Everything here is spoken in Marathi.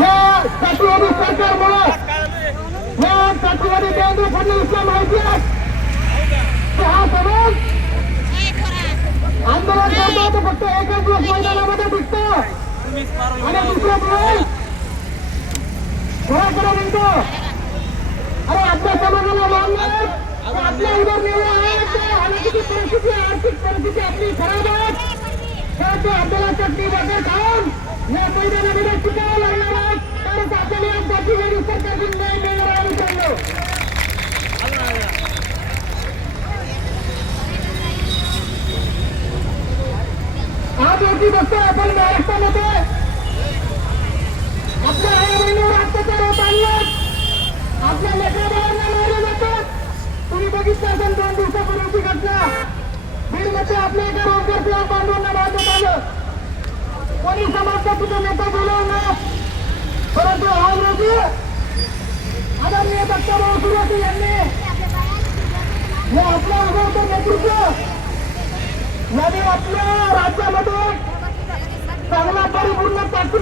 या जातीवादी सरकारमुळे या जातीवादी देवेंद्र फडणवीसला माहिती आहे. हा समाज आंदोलन करतो फक्त एकच दिवस मैदानामध्ये दिसतो. आणि दुसरा दिवस घराकडे म्हणतो अरे आपल्या समाजाला मानणार आपल्या उदरनिर्वाह आहेत हालाकीची परिस्थिती आर्थिक परिस्थिती आपली खराब आहे. परंतु आपल्याला चटणी भाकर खाऊन आज गोष्ट आपण महाराष्ट्रामध्ये. आपल्या आई बहिणीवर अत्याचार होत आणले. आपल्या लेकराबाळांना मारले जातात तुम्ही बघितलं असेल दोन दिवसापूर्वीची घटना. बीडमध्ये आपल्या एका रोजगार सेवा बांधवांना मारण्यात आलं. कोणी समाजचा कुठे नेता बोलवलं ना? परंतु आज रोजी आदरणीय दत्ताभाऊ सुरवशी यांनी हे आपलं उभवतं नेतृत्व यांनी आपल्या राज्यामध्ये পার্থ